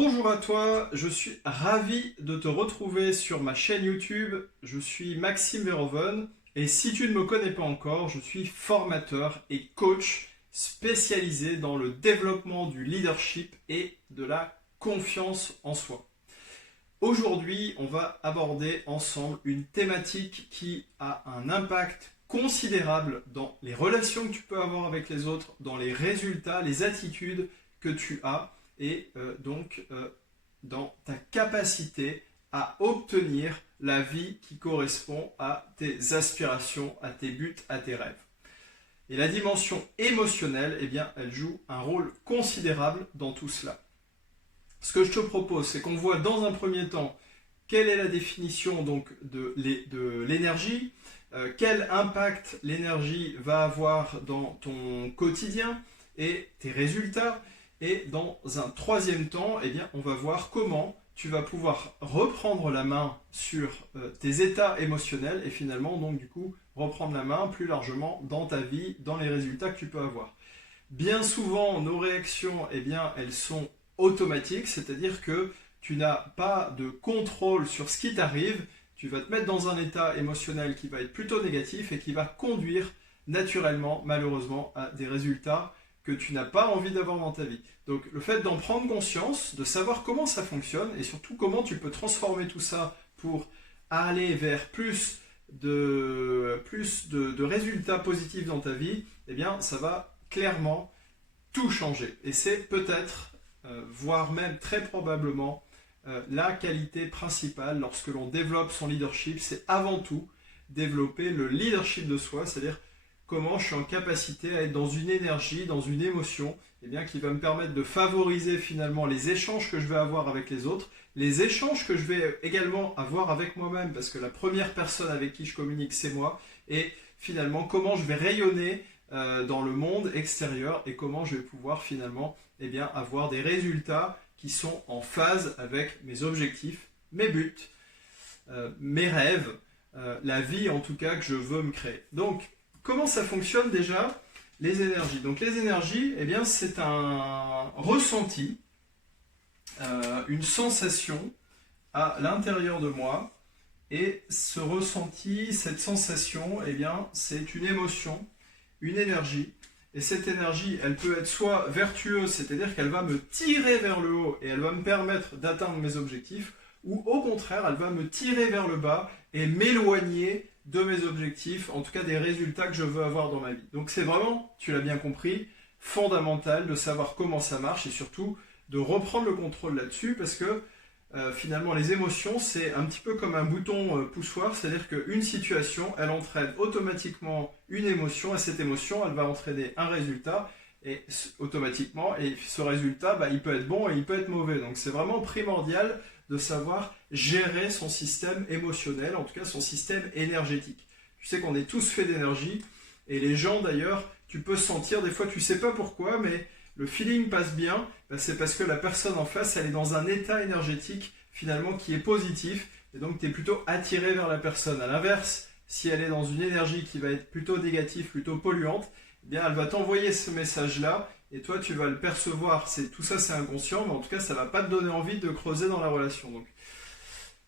Bonjour à toi, je suis ravi de te retrouver sur ma chaîne YouTube. Je suis Maxime Verhoeven et si tu ne me connais pas encore, je suis formateur et coach spécialisé dans le développement du leadership et de la confiance en soi. Aujourd'hui, on va aborder ensemble une thématique qui a un impact considérable dans les relations que tu peux avoir avec les autres, dans les résultats, les attitudes que tu as et dans ta capacité à obtenir la vie qui correspond à tes aspirations, à tes buts, à tes rêves. Et la dimension émotionnelle, eh bien, elle joue un rôle considérable dans tout cela. Ce que je te propose, c'est qu'on voit dans un premier temps quelle est la définition donc de l'énergie, quel impact l'énergie va avoir dans ton quotidien et tes résultats. Et dans un troisième temps, eh bien, on va voir comment tu vas pouvoir reprendre la main sur tes états émotionnels et finalement, donc du coup, reprendre la main plus largement dans ta vie, dans les résultats que tu peux avoir. Bien souvent, nos réactions, eh bien, elles sont automatiques, c'est-à-dire que tu n'as pas de contrôle sur ce qui t'arrive, tu vas te mettre dans un état émotionnel qui va être plutôt négatif et qui va conduire naturellement, malheureusement, à des résultats que tu n'as pas envie d'avoir dans ta vie. Donc le fait d'en prendre conscience, de savoir comment ça fonctionne et surtout comment tu peux transformer tout ça pour aller vers plus de résultats positifs dans ta vie, eh bien ça va clairement tout changer. Et c'est peut-être, voire même très probablement, la qualité principale lorsque l'on développe son leadership, c'est avant tout développer le leadership de soi, c'est-à-dire comment je suis en capacité à être dans une énergie, dans une émotion, eh bien, qui va me permettre de favoriser finalement les échanges que je vais avoir avec les autres, les échanges que je vais également avoir avec moi-même, parce que la première personne avec qui je communique, c'est moi, et finalement comment je vais rayonner dans le monde extérieur et comment je vais pouvoir finalement eh bien, avoir des résultats qui sont en phase avec mes objectifs, mes buts, mes rêves, la vie en tout cas que je veux me créer. Donc, comment ça fonctionne déjà les énergies? Donc les énergies, eh bien, c'est un ressenti, une sensation à l'intérieur de moi. Et ce ressenti, cette sensation, eh bien, c'est une émotion, une énergie. Et cette énergie, elle peut être soit vertueuse, c'est-à-dire qu'elle va me tirer vers le haut et elle va me permettre d'atteindre mes objectifs, ou au contraire, elle va me tirer vers le bas et m'éloigner de mes objectifs, en tout cas des résultats que je veux avoir dans ma vie. Donc c'est vraiment, tu l'as bien compris, fondamental de savoir comment ça marche et surtout de reprendre le contrôle là-dessus parce que finalement les émotions c'est un petit peu comme un bouton poussoir, c'est-à-dire qu'une situation elle entraîne automatiquement une émotion et cette émotion elle va entraîner un résultat et automatiquement et ce résultat il peut être bon et il peut être mauvais. Donc c'est vraiment primordial de savoir gérer son système émotionnel, en tout cas son système énergétique. Tu sais qu'on est tous faits d'énergie, et les gens d'ailleurs, tu peux sentir, des fois tu sais pas pourquoi, mais le feeling passe bien, c'est parce que la personne en face, elle est dans un état énergétique finalement qui est positif, et donc tu es plutôt attiré vers la personne. À l'inverse, si elle est dans une énergie qui va être plutôt négative, plutôt polluante, eh bien elle va t'envoyer ce message-là, et toi tu vas le percevoir. Tout ça c'est inconscient, mais en tout cas ça ne va pas te donner envie de creuser dans la relation. Donc,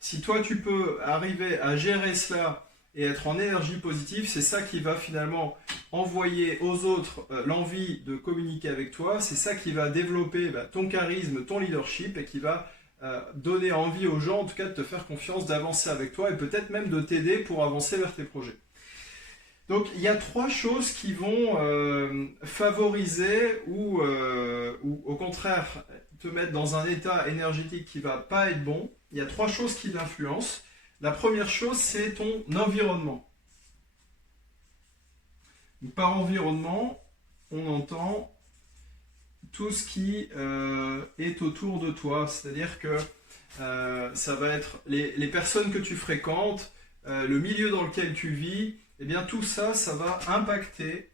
si toi tu peux arriver à gérer cela et être en énergie positive, c'est ça qui va finalement envoyer aux autres l'envie de communiquer avec toi, c'est ça qui va développer ton charisme, ton leadership et qui va donner envie aux gens en tout cas de te faire confiance, d'avancer avec toi et peut-être même de t'aider pour avancer vers tes projets. Donc il y a trois choses qui vont favoriser ou au contraire te mettre dans un état énergétique qui ne va pas être bon. Il y a trois choses qui l'influencent. La première chose, c'est ton environnement. Par environnement, on entend tout ce qui est autour de toi. C'est-à-dire que ça va être les personnes que tu fréquentes, le milieu dans lequel tu vis, eh bien tout ça, ça va impacter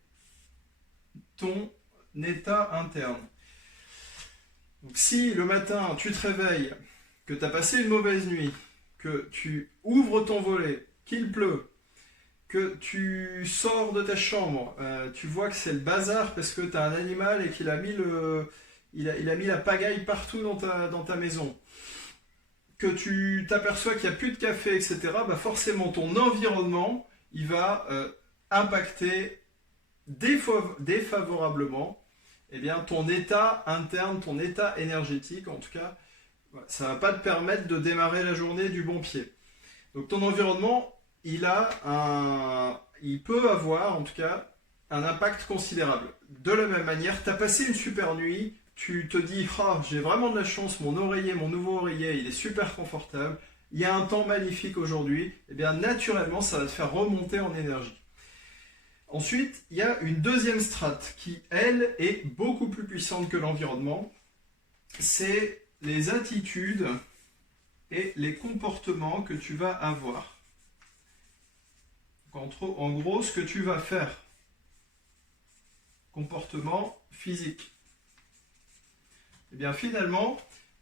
ton état interne. Donc, si le matin, tu te réveilles, que tu as passé une mauvaise nuit, que tu ouvres ton volet, qu'il pleut, que tu sors de ta chambre, tu vois que c'est le bazar parce que tu as un animal et qu'il a mis il a mis la pagaille partout dans ta maison, que tu t'aperçois qu'il n'y a plus de café, etc., bah forcément ton environnement, il va impacter défavorablement eh bien, ton état interne, ton état énergétique, en tout cas, ça ne va pas te permettre de démarrer la journée du bon pied. Donc ton environnement, il peut avoir en tout cas un impact considérable. De la même manière, tu as passé une super nuit, tu te dis oh, j'ai vraiment de la chance, mon nouveau oreiller, il est super confortable, il y a un temps magnifique aujourd'hui, et bien naturellement ça va te faire remonter en énergie. Ensuite, il y a une deuxième strate qui, elle, est beaucoup plus puissante que l'environnement, c'est les attitudes et les comportements que tu vas avoir. En gros, ce que tu vas faire. Comportement physique. Et bien finalement,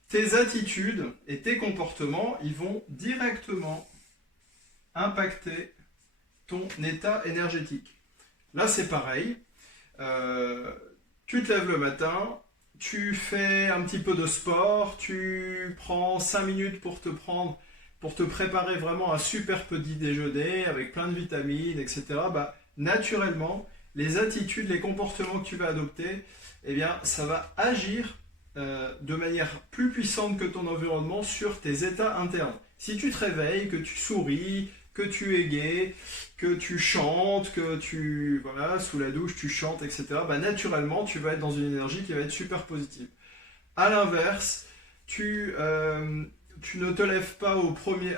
tes attitudes et tes comportements, ils vont directement impacter ton état énergétique. Là, c'est pareil. Tu te lèves le matin, tu fais un petit peu de sport, tu prends 5 minutes pour te préparer vraiment un super petit déjeuner avec plein de vitamines, etc. Bah, naturellement, les attitudes, les comportements que tu vas adopter, eh bien, ça va agir de manière plus puissante que ton environnement sur tes états internes. Si tu te réveilles, que tu souris, que tu es gai, que tu chantes, voilà, sous la douche tu chantes, etc., bah, naturellement tu vas être dans une énergie qui va être super positive. A l'inverse, tu ne te lèves pas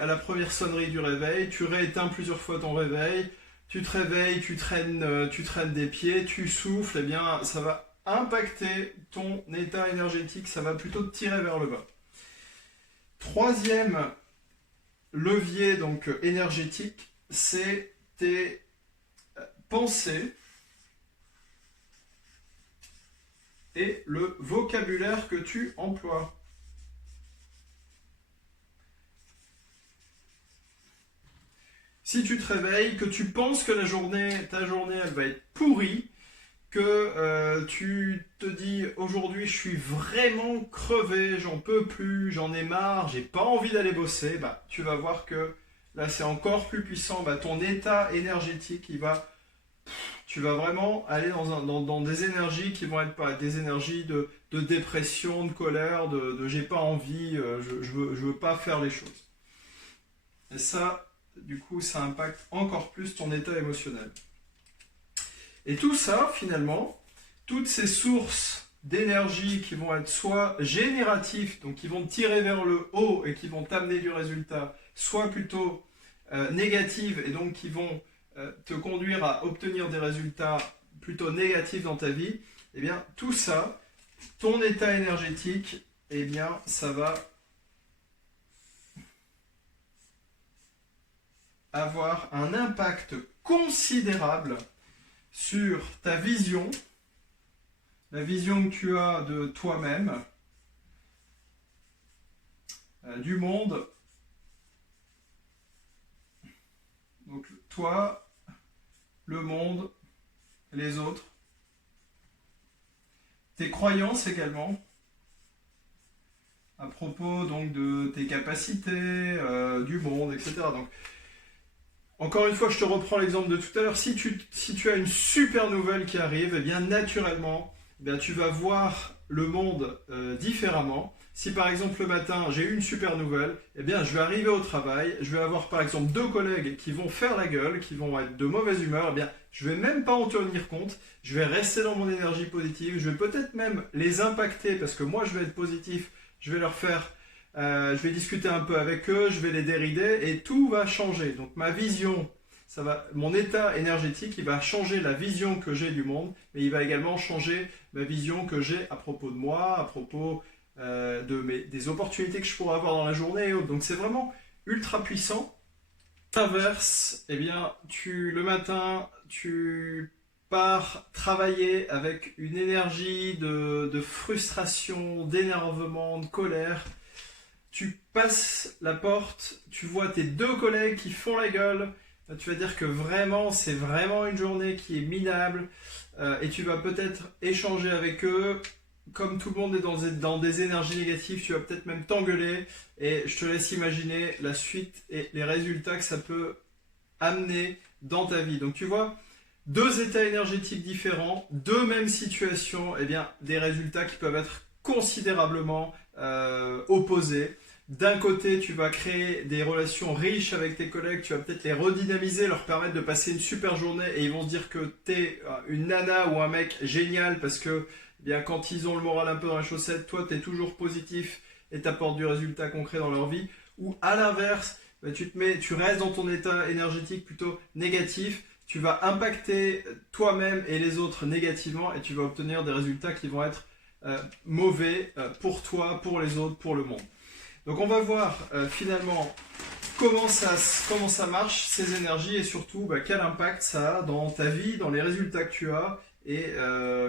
à la première sonnerie du réveil, tu rééteins plusieurs fois ton réveil, tu te réveilles, tu traînes des pieds, tu souffles, eh bien ça va impacter ton état énergétique, ça va plutôt te tirer vers le bas. Troisième levier donc énergétique, c'est tes pensées et le vocabulaire que tu emploies. Si tu te réveilles, que tu penses que ta journée elle va être pourrie, que tu te dis aujourd'hui je suis vraiment crevé, j'en peux plus, j'en ai marre, j'ai pas envie d'aller bosser, bah, tu vas voir que là c'est encore plus puissant, bah, ton état énergétique tu vas vraiment aller dans des énergies qui vont être pas des énergies de dépression, de colère, de j'ai pas envie, je veux pas faire les choses. Et ça, du coup, ça impacte encore plus ton état émotionnel. Et tout ça, finalement, toutes ces sources d'énergie qui vont être soit génératives, donc qui vont te tirer vers le haut et qui vont t'amener du résultat, soit plutôt négatives et donc qui vont te conduire à obtenir des résultats plutôt négatifs dans ta vie, eh bien tout ça, ton état énergétique, eh bien ça va avoir un impact considérable sur ta vision, la vision que tu as de toi-même, du monde. Donc toi, le monde, les autres, tes croyances également, à propos donc de tes capacités, du monde, etc. Donc, encore une fois, je te reprends l'exemple de tout à l'heure. Si tu as une super nouvelle qui arrive, eh bien naturellement, eh bien, tu vas voir le monde différemment. Si par exemple le matin j'ai eu une super nouvelle, eh bien je vais arriver au travail, je vais avoir par exemple 2 collègues qui vont faire la gueule, qui vont être de mauvaise humeur, eh bien je vais même pas en tenir compte, je vais rester dans mon énergie positive, je vais peut-être même les impacter parce que moi je vais être positif, je vais leur faire, je vais discuter un peu avec eux, je vais les dérider et tout va changer. Donc ma vision, mon état énergétique, il va changer la vision que j'ai du monde, mais il va également changer ma vision que j'ai à propos de moi, à propos des opportunités que je pourrais avoir dans la journée et autres. Donc c'est vraiment ultra puissant. À l'inverse, eh bien, le matin, tu pars travailler avec une énergie de frustration, d'énervement, de colère. Tu passes la porte, tu vois tes 2 collègues qui font la gueule, tu vas dire que vraiment, c'est vraiment une journée qui est minable, et tu vas peut-être échanger avec eux, comme tout le monde est dans des énergies négatives, tu vas peut-être même t'engueuler et je te laisse imaginer la suite et les résultats que ça peut amener dans ta vie. Donc tu vois, deux états énergétiques différents, deux mêmes situations, et bien des résultats qui peuvent être considérablement opposés. D'un côté, tu vas créer des relations riches avec tes collègues, tu vas peut-être les redynamiser, leur permettre de passer une super journée et ils vont se dire que t'es une nana ou un mec génial parce que eh bien, quand ils ont le moral un peu dans les chaussettes, toi t'es toujours positif et t'apportes du résultat concret dans leur vie. Ou à l'inverse, bah, tu restes dans ton état énergétique plutôt négatif, tu vas impacter toi-même et les autres négativement et tu vas obtenir des résultats qui vont être mauvais pour toi, pour les autres, pour le monde. Donc on va voir finalement comment ça marche, ces énergies et surtout quel impact ça a dans ta vie, dans les résultats que tu as et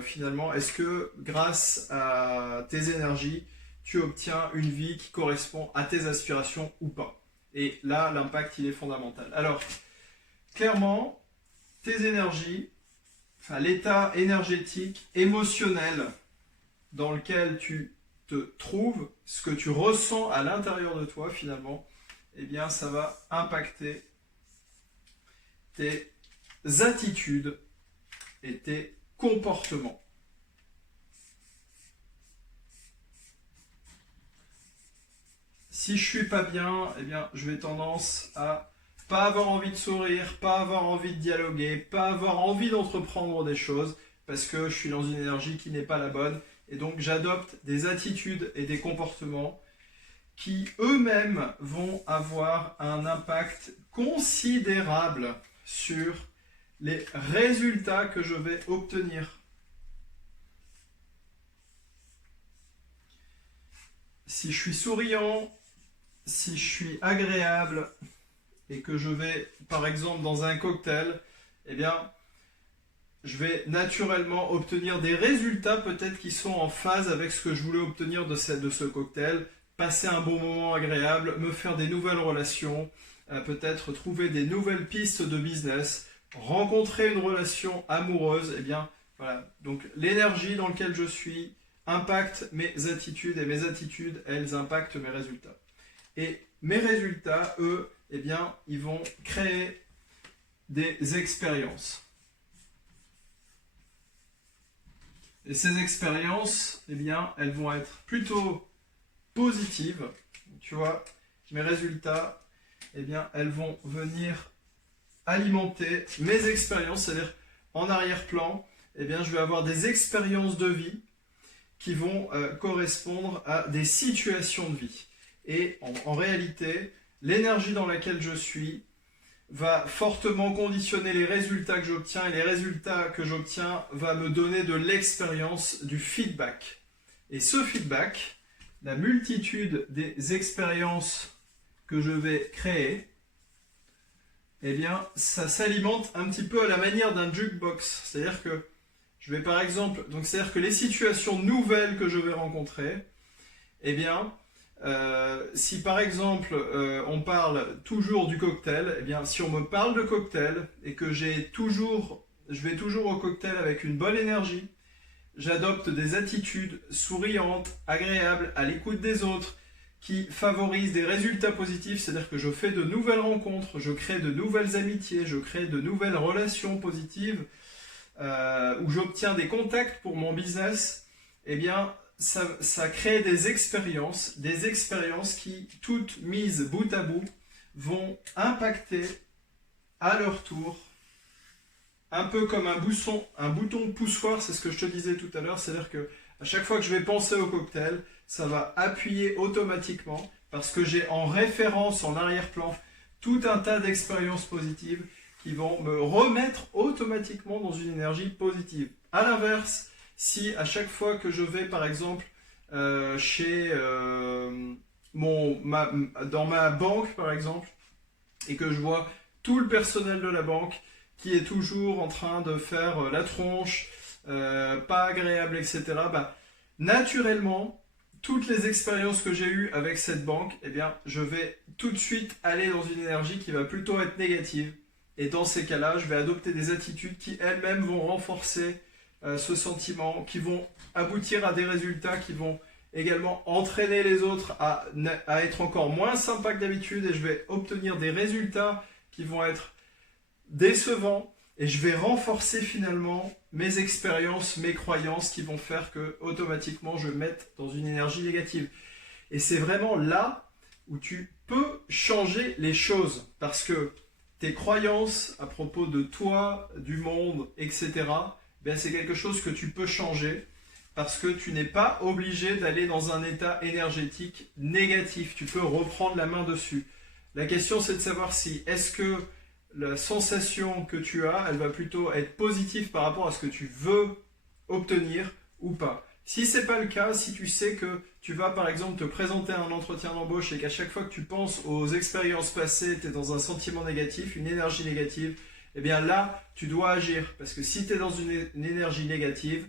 finalement est-ce que grâce à tes énergies, tu obtiens une vie qui correspond à tes aspirations ou pas. Et là, l'impact, il est fondamental. Alors, clairement, tes énergies, enfin, l'état énergétique, émotionnel dans lequel tu te trouves, ce que tu ressens à l'intérieur de toi finalement, eh bien ça va impacter tes attitudes et tes comportements. Si je suis pas bien, eh bien je vais tendance à pas avoir envie de sourire, pas avoir envie de dialoguer, pas avoir envie d'entreprendre des choses parce que je suis dans une énergie qui n'est pas la bonne. Et donc j'adopte des attitudes et des comportements qui eux-mêmes vont avoir un impact considérable sur les résultats que je vais obtenir. Si je suis souriant, si je suis agréable et que je vais par exemple dans un cocktail, eh bien je vais naturellement obtenir des résultats peut-être qui sont en phase avec ce que je voulais obtenir de ce cocktail, passer un bon moment agréable, me faire des nouvelles relations, peut-être trouver des nouvelles pistes de business, rencontrer une relation amoureuse, et bien voilà. Donc l'énergie dans laquelle je suis impacte mes attitudes et mes attitudes, elles impactent mes résultats. Et mes résultats, eux, eh bien, ils vont créer des expériences. Et ces expériences, eh bien, elles vont être plutôt positives. Tu vois, mes résultats, eh bien, elles vont venir alimenter mes expériences, c'est-à-dire en arrière-plan, eh bien, je vais avoir des expériences de vie qui vont correspondre à des situations de vie. Et en réalité, l'énergie dans laquelle je suis va fortement conditionner les résultats que j'obtiens et les résultats que j'obtiens va me donner de l'expérience, du feedback. Et ce feedback, la multitude des expériences que je vais créer, eh bien, ça s'alimente un petit peu à la manière d'un jukebox. C'est-à-dire que je vais par exemple, donc c'est-à-dire que les situations nouvelles que je vais rencontrer, eh bien, si par exemple on parle toujours du cocktail, eh bien si on me parle de cocktail et que je vais toujours au cocktail avec une bonne énergie, j'adopte des attitudes souriantes, agréables, à l'écoute des autres, qui favorisent des résultats positifs, c'est-à-dire que je fais de nouvelles rencontres, je crée de nouvelles amitiés, je crée de nouvelles relations positives, où j'obtiens des contacts pour mon business, eh bien ça crée des expériences qui, toutes mises bout à bout, vont impacter à leur tour, un peu comme un bouton poussoir, c'est ce que je te disais tout à l'heure, c'est-à-dire que à chaque fois que je vais penser au cocktail, ça va appuyer automatiquement, parce que j'ai en référence, en arrière-plan, tout un tas d'expériences positives qui vont me remettre automatiquement dans une énergie positive. À l'inverse, si à chaque fois que je vais par exemple dans ma banque par exemple et que je vois tout le personnel de la banque qui est toujours en train de faire la tronche, pas agréable, etc., naturellement, toutes les expériences que j'ai eues avec cette banque, eh bien, je vais tout de suite aller dans une énergie qui va plutôt être négative. Et dans ces cas-là, je vais adopter des attitudes qui elles-mêmes vont renforcer ce sentiment, qui vont aboutir à des résultats qui vont également entraîner les autres à être encore moins sympas que d'habitude, et je vais obtenir des résultats qui vont être décevants, et je vais renforcer finalement mes expériences, mes croyances qui vont faire que automatiquement je me mette dans une énergie négative. Et c'est vraiment là où tu peux changer les choses, parce que tes croyances à propos de toi, du monde, etc., c'est quelque chose que tu peux changer, parce que tu n'es pas obligé d'aller dans un état énergétique négatif. Tu peux reprendre la main dessus. La question, c'est de savoir si est-ce que la sensation que tu as, elle va plutôt être positive par rapport à ce que tu veux obtenir ou pas. Si ce n'est pas le cas, si tu sais que tu vas par exemple te présenter à un entretien d'embauche et qu'à chaque fois que tu penses aux expériences passées, tu es dans un sentiment négatif, une énergie négative, eh bien là, tu dois agir. Parce que si tu es dans une énergie négative,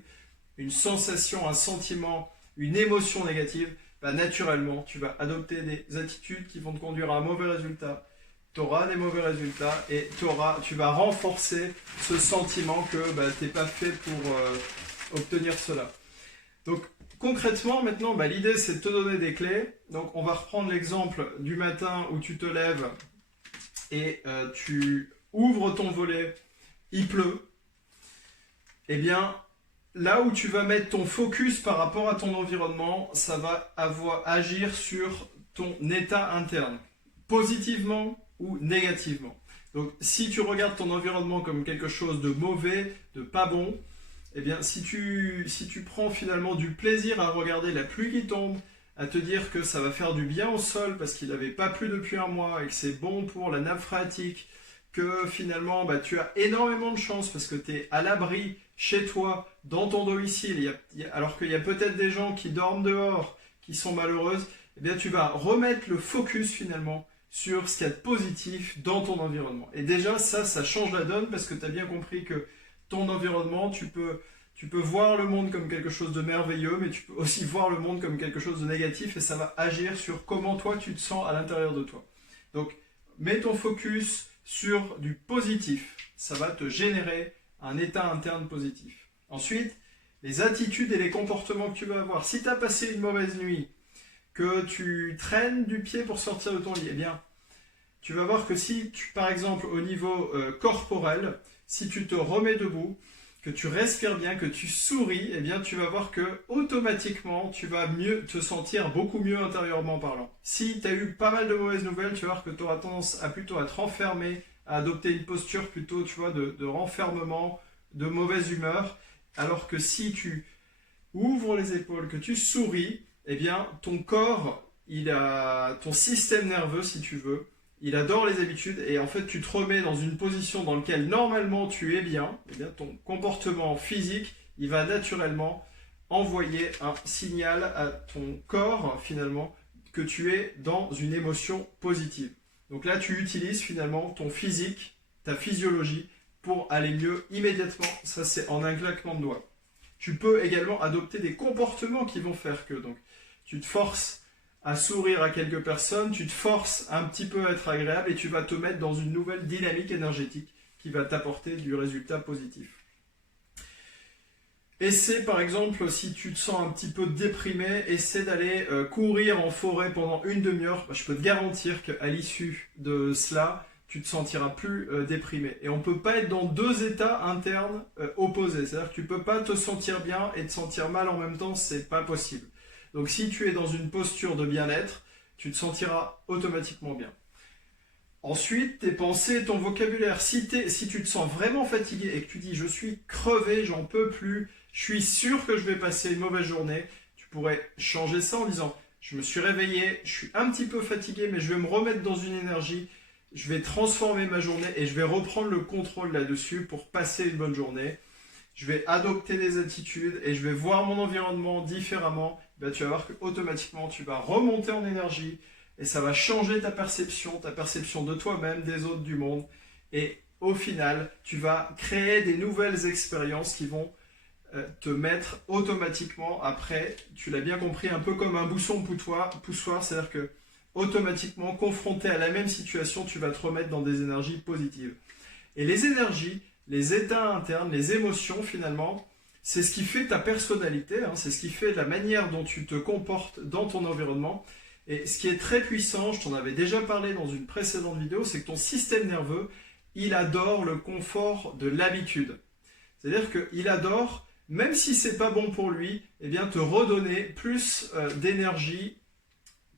une sensation, un sentiment, une émotion négative, naturellement, tu vas adopter des attitudes qui vont te conduire à un mauvais résultat. Tu auras des mauvais résultats et tu vas renforcer ce sentiment que tu n'es pas fait pour obtenir cela. Donc concrètement, maintenant, l'idée c'est de te donner des clés. Donc on va reprendre l'exemple du matin où tu te lèves et tu ouvres ton volet, il pleut. Eh bien, là où tu vas mettre ton focus par rapport à ton environnement, ça va agir sur ton état interne, positivement ou négativement. Donc si tu regardes ton environnement comme quelque chose de mauvais, de pas bon, eh bien si tu prends finalement du plaisir à regarder la pluie qui tombe, à te dire que ça va faire du bien au sol parce qu'il n'avait pas plu depuis un mois et que c'est bon pour la nappe phréatique, que finalement tu as énormément de chance parce que tu es à l'abri chez toi, dans ton domicile, alors qu'il y a peut-être des gens qui dorment dehors, qui sont malheureuses, eh bien tu vas remettre le focus finalement sur ce qu'il y a de positif dans ton environnement. Et déjà ça change la donne parce que tu as bien compris que ton environnement, tu peux voir le monde comme quelque chose de merveilleux, mais tu peux aussi voir le monde comme quelque chose de négatif et ça va agir sur comment toi tu te sens à l'intérieur de toi. Donc mets ton focus sur du positif, ça va te générer un état interne positif. Ensuite, les attitudes et les comportements que tu vas avoir. Si tu as passé une mauvaise nuit, que tu traînes du pied pour sortir de ton lit, eh bien, tu vas voir que si, par exemple, au niveau corporel, si tu te remets debout, que tu respires bien, que tu souris, eh bien, tu vas voir que automatiquement, tu vas mieux te sentir beaucoup mieux intérieurement parlant. Si tu as eu pas mal de mauvaises nouvelles, tu vas voir que tu auras tendance à plutôt à te renfermer, à adopter une posture plutôt, tu vois, de renfermement, de mauvaise humeur, alors que si tu ouvres les épaules, que tu souris, eh bien, ton corps, ton système nerveux, si tu veux, il adore les habitudes et en fait, tu te remets dans une position dans laquelle normalement tu es bien, eh bien, ton comportement physique, il va naturellement envoyer un signal à ton corps, finalement, que tu es dans une émotion positive. Donc là, tu utilises finalement ton physique, ta physiologie, pour aller mieux immédiatement. Ça, c'est en un claquement de doigts. Tu peux également adopter des comportements qui vont faire que donc, tu te forces à sourire à quelques personnes, tu te forces un petit peu à être agréable et tu vas te mettre dans une nouvelle dynamique énergétique qui va t'apporter du résultat positif. Essaie par exemple, si tu te sens un petit peu déprimé, essaie d'aller courir en forêt pendant une demi-heure. Je peux te garantir qu'à l'issue de cela, tu te sentiras plus déprimé. Et on ne peut pas être dans deux états internes opposés. C'est-à-dire que tu ne peux pas te sentir bien et te sentir mal en même temps, c'est pas possible. Donc si tu es dans une posture de bien-être, tu te sentiras automatiquement bien. Ensuite, tes pensées, ton vocabulaire. Si tu te sens vraiment fatigué et que tu dis « je suis crevé, j'en peux plus, je suis sûr que je vais passer une mauvaise journée », tu pourrais changer ça en disant « je me suis réveillé, je suis un petit peu fatigué, mais je vais me remettre dans une énergie, je vais transformer ma journée et je vais reprendre le contrôle là-dessus pour passer une bonne journée. Je vais adopter des attitudes et je vais voir mon environnement différemment. » Tu vas voir qu'automatiquement, tu vas remonter en énergie et ça va changer ta perception de toi-même, des autres, du monde. Et au final, tu vas créer des nouvelles expériences qui vont te mettre automatiquement après, tu l'as bien compris, un peu comme un poussoir, c'est-à-dire que automatiquement, confronté à la même situation, tu vas te remettre dans des énergies positives. Et les énergies, les états internes, les émotions finalement, c'est ce qui fait ta personnalité, hein, c'est ce qui fait la manière dont tu te comportes dans ton environnement. Et ce qui est très puissant, je t'en avais déjà parlé dans une précédente vidéo, c'est que ton système nerveux, il adore le confort de l'habitude. C'est-à-dire qu'il adore, même si c'est pas bon pour lui, eh bien te redonner plus d'énergie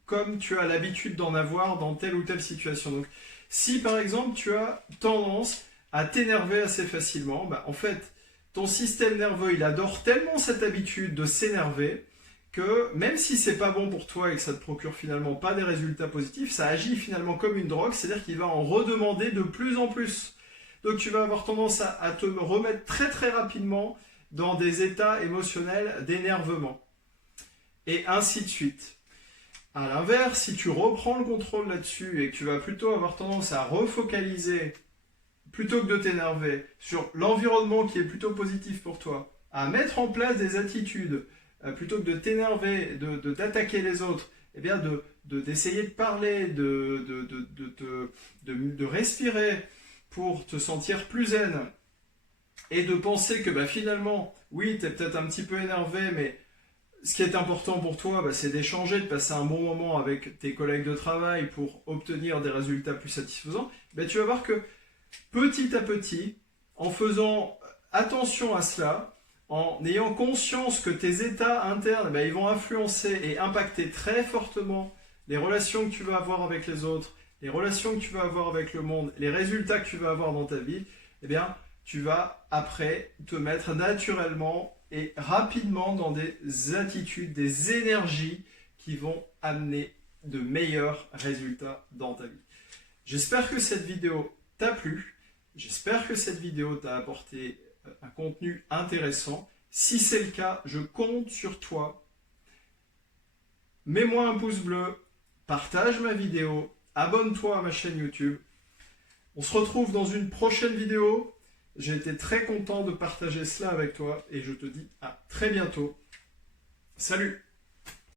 comme tu as l'habitude d'en avoir dans telle ou telle situation. Donc, si par exemple tu as tendance à t'énerver assez facilement, bah, en fait, ton système nerveux, il adore tellement cette habitude de s'énerver que même si c'est pas bon pour toi et que ça te procure finalement pas des résultats positifs, ça agit finalement comme une drogue, c'est-à-dire qu'il va en redemander de plus en plus. Donc tu vas avoir tendance à te remettre très très rapidement dans des états émotionnels d'énervement. Et ainsi de suite. À l'inverse, si tu reprends le contrôle là-dessus et que tu vas plutôt avoir tendance à refocaliser, plutôt que de t'énerver, sur l'environnement qui est plutôt positif pour toi, à mettre en place des attitudes, plutôt que de t'énerver, d'attaquer les autres, eh bien d'essayer de parler, de respirer pour te sentir plus zen et de penser que bah, finalement, oui, tu es peut-être un petit peu énervé, mais ce qui est important pour toi, bah, c'est d'échanger, de passer un bon moment avec tes collègues de travail pour obtenir des résultats plus satisfaisants. Bah, tu vas voir que petit à petit, en faisant attention à cela, en ayant conscience que tes états internes, ils vont influencer et impacter très fortement les relations que tu vas avoir avec les autres, les relations que tu vas avoir avec le monde, les résultats que tu vas avoir dans ta vie, eh bien, tu vas après te mettre naturellement et rapidement dans des attitudes, des énergies qui vont amener de meilleurs résultats dans ta vie. J'espère que cette vidéo t'a plu. J'espère que cette vidéo t'a apporté un contenu intéressant. Si c'est le cas, je compte sur toi. Mets-moi un pouce bleu, partage ma vidéo, abonne-toi à ma chaîne YouTube. On se retrouve dans une prochaine vidéo. J'ai été très content de partager cela avec toi et je te dis à très bientôt. Salut!